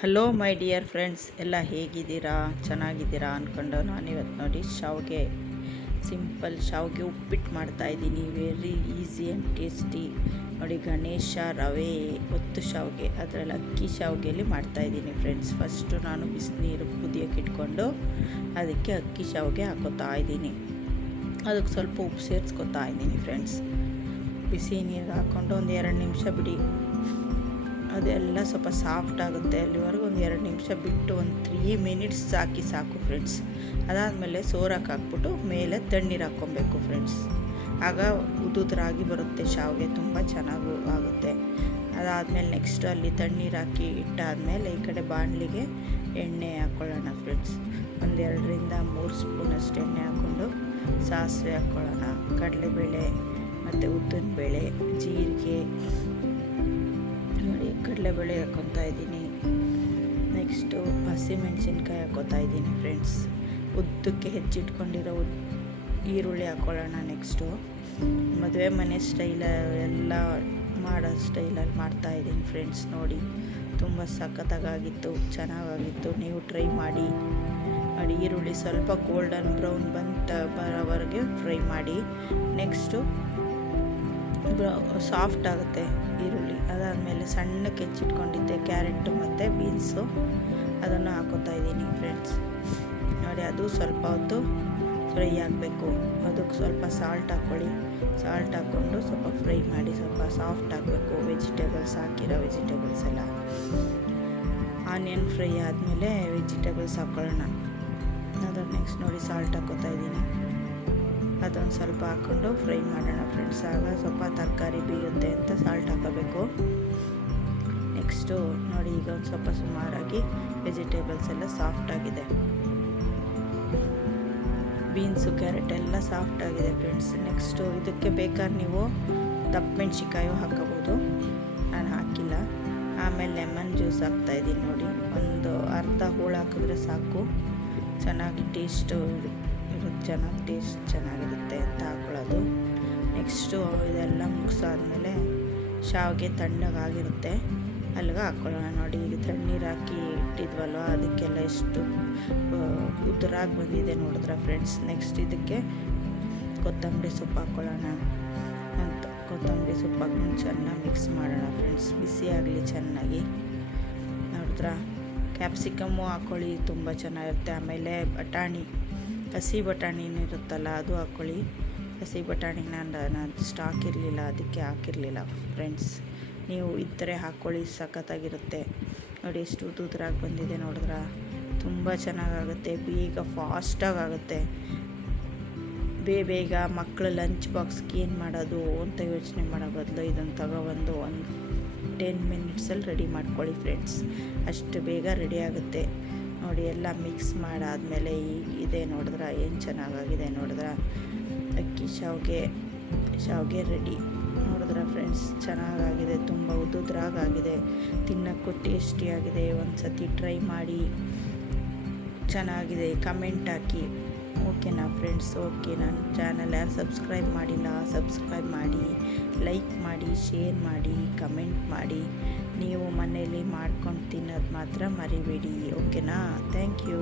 Hello my dear friends, ಎಲ್ಲ ಹೇಗಿದ್ದೀರಾ? ಚೆನ್ನಾಗಿದ್ದೀರಾ ಅಂದ್ಕೊಂಡು ನಾನಿವತ್ತು ನೋಡಿ ಶಾವಿಗೆ ಸಿಂಪಲ್ ಶಾವಿಗೆ ಉಪ್ಪಿಟ್ಟು ಮಾಡ್ತಾಯಿದ್ದೀನಿ. ವೆರಿ ಈಸಿ ಆ್ಯಂಡ್ ಟೇಸ್ಟಿ ನೋಡಿ. ಗಣೇಶ ರವೆ ಒತ್ತು ಶಾವಿಗೆ, ಅದರಲ್ಲಿ ಅಕ್ಕಿ ಶಾವಿಗೆಯಲ್ಲಿ ಮಾಡ್ತಾಯಿದ್ದೀನಿ ಫ್ರೆಂಡ್ಸ್. ಫಸ್ಟು ನಾನು ಬಿಸಿನೀರು ಕುದಿಯೋಕೆ ಇಟ್ಕೊಂಡು ಅದಕ್ಕೆ ಅಕ್ಕಿ ಶಾವಿಗೆ ಹಾಕೋತಾ ಇದ್ದೀನಿ. ಅದಕ್ಕೆ ಸ್ವಲ್ಪ ಉಪ್ಪು ಸೇರಿಸ್ಕೊತಾ ಇದ್ದೀನಿ ಫ್ರೆಂಡ್ಸ್. ಬಿಸಿ ನೀರಿಗೆ ಹಾಕ್ಕೊಂಡು ಒಂದು 2 ನಿಮಿಷ ಬಿಡಿ. ಅದೆಲ್ಲ ಸ್ವಲ್ಪ ಸಾಫ್ಟ್ ಆಗುತ್ತೆ. ಅಲ್ಲಿವರೆಗೂ ಒಂದು 2 ನಿಮಿಷ ಬಿಟ್ಟು ಒಂದು 3 ಮಿನಿಟ್ಸ್ ಸಾಕು ಫ್ರೆಂಡ್ಸ್. ಅದಾದಮೇಲೆ ಸೋರಕ್ಕೆ ಹಾಕ್ಬಿಟ್ಟು ಮೇಲೆ ತಣ್ಣೀರು ಹಾಕ್ಕೊಬೇಕು ಫ್ರೆಂಡ್ಸ್. ಆಗ ಉದುರಾಗಿ ಬರುತ್ತೆ ಶಾವಿಗೆ, ತುಂಬ ಚೆನ್ನಾಗೂ ಆಗುತ್ತೆ. ಅದಾದಮೇಲೆ ನೆಕ್ಸ್ಟ್ ಅಲ್ಲಿ ತಣ್ಣೀರು ಹಾಕಿ ಇಟ್ಟಾದಮೇಲೆ ಈ ಕಡೆ ಬಾಣಲಿಗೆ ಎಣ್ಣೆ ಹಾಕ್ಕೊಳ್ಳೋಣ ಫ್ರೆಂಡ್ಸ್. ಒಂದು 2ರಿಂದ 3 ಸ್ಪೂನಷ್ಟು ಎಣ್ಣೆ ಹಾಕ್ಕೊಂಡು ಸಾಸಿವೆ ಹಾಕ್ಕೊಳ್ಳೋಣ, ಕಡಲೆಬೇಳೆ ಮತ್ತು ಉದ್ದಿನಬೇಳೆ, ಜೀರಿಗೆ ನೋಡಿ, ಕಡಲೆಬೇಳೆ ಹಾಕ್ಕೊತಾ ಇದ್ದೀನಿ. ನೆಕ್ಸ್ಟು ಹಸಿಮೆಣಸಿನ್ಕಾಯಿ ಹಾಕ್ಕೊತಾ ಇದ್ದೀನಿ ಫ್ರೆಂಡ್ಸ್. ಉದ್ದಕ್ಕೆ ಹೆಚ್ಚಿಟ್ಕೊಂಡಿರೋ ಈರುಳ್ಳಿ ಹಾಕ್ಕೊಳ್ಳೋಣ. ನೆಕ್ಸ್ಟು ಮದುವೆ ಮನೆ ಸ್ಟೈಲ ಎಲ್ಲ ಮಾಡೋ ಸ್ಟೈಲಲ್ಲಿ ಮಾಡ್ತಾಯಿದ್ದೀನಿ ಫ್ರೆಂಡ್ಸ್. ನೋಡಿ, ತುಂಬ ಸಖತ್ತಾಗಿತ್ತು, ಚೆನ್ನಾಗಿತ್ತು. ನೀವು ಟ್ರೈ ಮಾಡಿ. ಈರುಳ್ಳಿ ಸ್ವಲ್ಪ ಗೋಲ್ಡನ್ ಬ್ರೌನ್ ಬರೋವರೆಗೆ ಫ್ರೈ ಮಾಡಿ. ನೆಕ್ಸ್ಟು ಸಾಫ್ಟ್ ಆಗುತ್ತೆ ಈರುಳ್ಳಿ. ಅದಾದಮೇಲೆ ಸಣ್ಣಕ್ಕೆ ಹೆಚ್ಚಿಟ್ಕೊಂಡಿದ್ದೆ ಕ್ಯಾರೆಟ್ ಮತ್ತು ಬೀನ್ಸು, ಅದನ್ನು ಹಾಕೋತಾ ಇದ್ದೀನಿ ಫ್ರೆಂಡ್ಸ್. ನೋಡಿ, ಅದು ಸ್ವಲ್ಪ ಹೊತ್ತು ಫ್ರೈ ಆಗಬೇಕು. ಅದಕ್ಕೆ ಸ್ವಲ್ಪ ಸಾಲ್ಟ್ ಹಾಕ್ಕೊಳ್ಳಿ. ಸಾಲ್ಟ್ ಹಾಕ್ಕೊಂಡು ಸ್ವಲ್ಪ ಫ್ರೈ ಮಾಡಿ, ಸ್ವಲ್ಪ ಸಾಫ್ಟ್ ಆಗಬೇಕು. ಹಾಕಿರೋ ವೆಜಿಟೇಬಲ್ಸ್ ಎಲ್ಲ ಆನಿಯನ್ ಫ್ರೈ ಆದಮೇಲೆ ವೆಜಿಟೇಬಲ್ಸ್ ಹಾಕ್ಕೊಳ್ಳೋಣ. ಅದನ್ನು ನೆಕ್ಸ್ಟ್ ನೋಡಿ ಸಾಲ್ಟ್ ಹಾಕ್ಕೋತಾ ಇದ್ದೀನಿ. ಅದೊಂದು ಸ್ವಲ್ಪ ಹಾಕ್ಕೊಂಡು ಫ್ರೈ ಮಾಡೋಣ ಫ್ರೆಂಡ್ಸ್. ಆಗ ಸ್ವಲ್ಪ ತರಕಾರಿ ಬೇಯುತ್ತೆ ಅಂತ ಸಾಲ್ಟ್ ಹಾಕೋಬೇಕು. ನೆಕ್ಸ್ಟು ನೋಡಿ, ಈಗ ಒಂದು ಸ್ವಲ್ಪ ಸುಮಾರಾಗಿ ವೆಜಿಟೇಬಲ್ಸ್ ಎಲ್ಲ ಸಾಫ್ಟಾಗಿದೆ. ಬೀನ್ಸು ಕ್ಯಾರೆಟ್ ಎಲ್ಲ ಸಾಫ್ಟಾಗಿದೆ ಫ್ರೆಂಡ್ಸ್. ನೆಕ್ಸ್ಟು ಇದಕ್ಕೆ ಬೇಕಾದ್ರೆ ನೀವು ದಪ್ಪ ಮೆಣಸಿಕಾಯು ಹಾಕೋಬೋದು, ನಾನು ಹಾಕಿಲ್ಲ. ಆಮೇಲೆ ಲೆಮನ್ ಜ್ಯೂಸ್ ಹಾಕ್ತಾಯಿದ್ದೀನಿ ನೋಡಿ. ಒಂದು ಅರ್ಧ ಹೋಳು ಹಾಕಿದ್ರೆ ಸಾಕು, ಚೆನ್ನಾಗಿ ಟೇಸ್ಟ್ ಚೆನ್ನಾಗಿರುತ್ತೆ ಅಂತ ಹಾಕೊಳ್ಳೋದು. ನೆಕ್ಸ್ಟು ಇದೆಲ್ಲ ಮುಗಿಸಾದ್ಮೇಲೆ ಶಾವಿಗೆ ತಣ್ಣಗಾಗಿರುತ್ತೆ, ಅಲ್ಲಿಗೆ ಹಾಕ್ಕೊಳ್ಳೋಣ. ನೋಡಿ, ಈಗ ತಣ್ಣೀರು ಹಾಕಿ ಇಟ್ಟಿದ್ವಲ್ವ, ಅದಕ್ಕೆಲ್ಲ ಎಷ್ಟು ಉದುರಾಗಿ ಬಂದಿದೆ ನೋಡಿದ್ರೆ ಫ್ರೆಂಡ್ಸ್. ನೆಕ್ಸ್ಟ್ ಇದಕ್ಕೆ ಕೊತ್ತಂಬರಿ ಸೊಪ್ಪು ಹಾಕ್ಕೊಳ್ಳೋಣ. ಅಂತ ಕೊತ್ತಂಬರಿ ಸೊಪ್ಪು ಹಾಕ್ಕೊಂಡು ಚೆನ್ನಾಗಿ ಮಿಕ್ಸ್ ಮಾಡೋಣ ಫ್ರೆಂಡ್ಸ್. ಬಿಸಿ ಆಗಲಿ ಚೆನ್ನಾಗಿ. ನೋಡಿದ್ರಾ, ಕ್ಯಾಪ್ಸಿಕಮ್ಮು ಹಾಕ್ಕೊಳ್ಳಿ, ತುಂಬ ಚೆನ್ನಾಗಿರುತ್ತೆ. ಆಮೇಲೆ ಬಟಾಣಿ, ಹಸಿ ಬಟಾಣಿನೂ ಇರುತ್ತಲ್ಲ, ಅದು ಹಾಕ್ಕೊಳ್ಳಿ. ಹಸಿ ಬಟಾಣಿ ನಾನು ಸ್ಟಾಕ್ ಇರಲಿಲ್ಲ, ಅದಕ್ಕೆ ಹಾಕಿರಲಿಲ್ಲ ಫ್ರೆಂಡ್ಸ್. ನೀವು ಇದ್ದರೆ ಹಾಕ್ಕೊಳ್ಳಿ, ಸಖತ್ತಾಗಿರುತ್ತೆ. ನೋಡಿ, ಎಷ್ಟು ಉದುರಾಗಿ ಬಂದಿದೆ ನೋಡಿದ್ರಾ, ತುಂಬ ಚೆನ್ನಾಗಾಗುತ್ತೆ. ಬೇಗ ಫಾಸ್ಟಾಗಿ ಆಗುತ್ತೆ. ಬೇಗ ಮಕ್ಕಳು ಲಂಚ್ ಬಾಕ್ಸ್ಗೆ ಏನು ಮಾಡೋದು ಅಂತ ಯೋಚನೆ ಮಾಡೋ ಬದಲು ಇದನ್ನು ತಗೊಬಂದು ಒಂದು 10 ಮಿನಿಟ್ಸಲ್ಲಿ ರೆಡಿ ಮಾಡ್ಕೊಳ್ಳಿ ಫ್ರೆಂಡ್ಸ್. ಅಷ್ಟು ಬೇಗ ರೆಡಿ ಆಗುತ್ತೆ. ನೋಡಿ, ಎಲ್ಲ ಮಿಕ್ಸ್ ಮಾಡಾದಮೇಲೆ ಇದೆ ನೋಡಿದ್ರೆ ಏನು ಚೆನ್ನಾಗಾಗಿದೆ ನೋಡಿದ್ರೆ. ಅಕ್ಕಿ ಶಾವಿಗೆ ರೆಡಿ ನೋಡಿದ್ರೆ ಫ್ರೆಂಡ್ಸ್. ಚೆನ್ನಾಗಾಗಿದೆ, ತುಂಬ ಉದುದ್ರಾಗಿದೆ, ತಿನ್ನೋಕ್ಕೂ ಟೇಸ್ಟಿಯಾಗಿದೆ. ಒಂದು ಸತಿ ಟ್ರೈ ಮಾಡಿ, ಚೆನ್ನಾಗಿದೆ, ಕಮೆಂಟ್ ಹಾಕಿ. ಓಕೆನಾ ಫ್ರೆಂಡ್ಸ್? ಓಕೆ, ನನ್ನ ಚಾನಲ್ ಯಾರು ಸಬ್ಸ್ಕ್ರೈಬ್ ಮಾಡಿಲ್ಲ ಸಬ್ಸ್ಕ್ರೈಬ್ ಮಾಡಿ, ಲೈಕ್ ಮಾಡಿ, ಶೇರ್ ಮಾಡಿ, ಕಮೆಂಟ್ ಮಾಡಿ. ನೀವು ಮನೇಲಿ ಮಾಡ್ಕೊಂಡು ತಿನ್ನೋದು ಮಾತ್ರ ಮರಿಬೇಡಿ. ಓಕೆನಾ? Thank you.